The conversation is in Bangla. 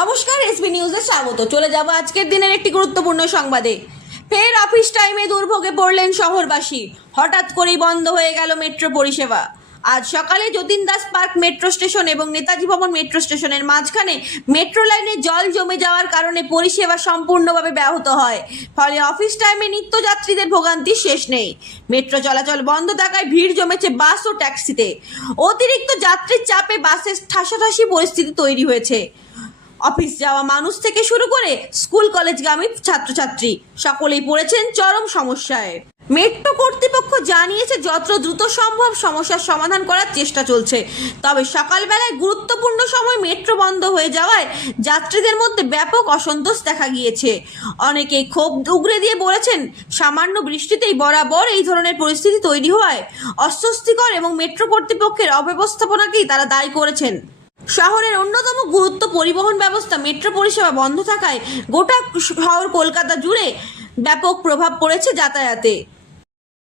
নমস্কার, এসবি নিউজে স্বাগত। চলে যাব আজকের দিনের একটি গুরুত্বপূর্ণ সংবাদে। ফের অফিস টাইমে দুর্ভোগে পড়লেন শহরবাসী। হঠাৎ করেই বন্ধ হয়ে গেল মেট্রো পরিষেবা। আজ সকালে Jatin Das park metro station এবং নেতাজি ভবন মেট্রো স্টেশনের মাঝখানে মেট্রো লাইনে জল জমে যাওয়ার কারণে পরিষেবা সম্পূর্ণভাবে ব্যাহত হয়। ফলে অফিস টাইমে নিত্যযাত্রীদের ভোগান্তির শেষ নেই। মেট্রো চলাচল বন্ধ থাকায় ভিড় জমেছে বাস ও ট্যাক্সিতে। অতিরিক্ত যাত্রীর চাপে বাসের ঠাসাঠাসি পরিস্থিতি তৈরি হয়েছে। অফিস যাওয়া মানুষ থেকে শুরু করে স্কুল কলেজগামী ছাত্রছাত্রী সকলেই পড়েছেন চরম সমস্যায়। মেট্রো কর্তৃপক্ষ জানিয়েছে যত দ্রুত সম্ভব সমস্যার সমাধান করার চেষ্টা চলছে। তবে সকালবেলায় গুরুত্বপূর্ণ সময় মেট্রো বন্ধ হয়ে যাওয়ায় যাত্রীদের মধ্যে ব্যাপক অসন্তোষ দেখা গিয়েছে। অনেকেই ক্ষোভ উগরে দিয়ে বলেছেন, সামান্য বৃষ্টিতেই বরাবর এই ধরনের পরিস্থিতি তৈরি হওয়ায় অস্বস্তিকর এবং মেট্রো কর্তৃপক্ষের অব্যবস্থাপনাকেই তারা দায়ী করেছেন। শহরের অন্যতম গুরুত্ব পরিবহন ব্যবস্থা মেট্রো পরিষেবা বন্ধ থাকায় গোটা শহর কলকাতা জুড়ে ব্যাপক প্রভাব পড়েছে যাতায়াতে।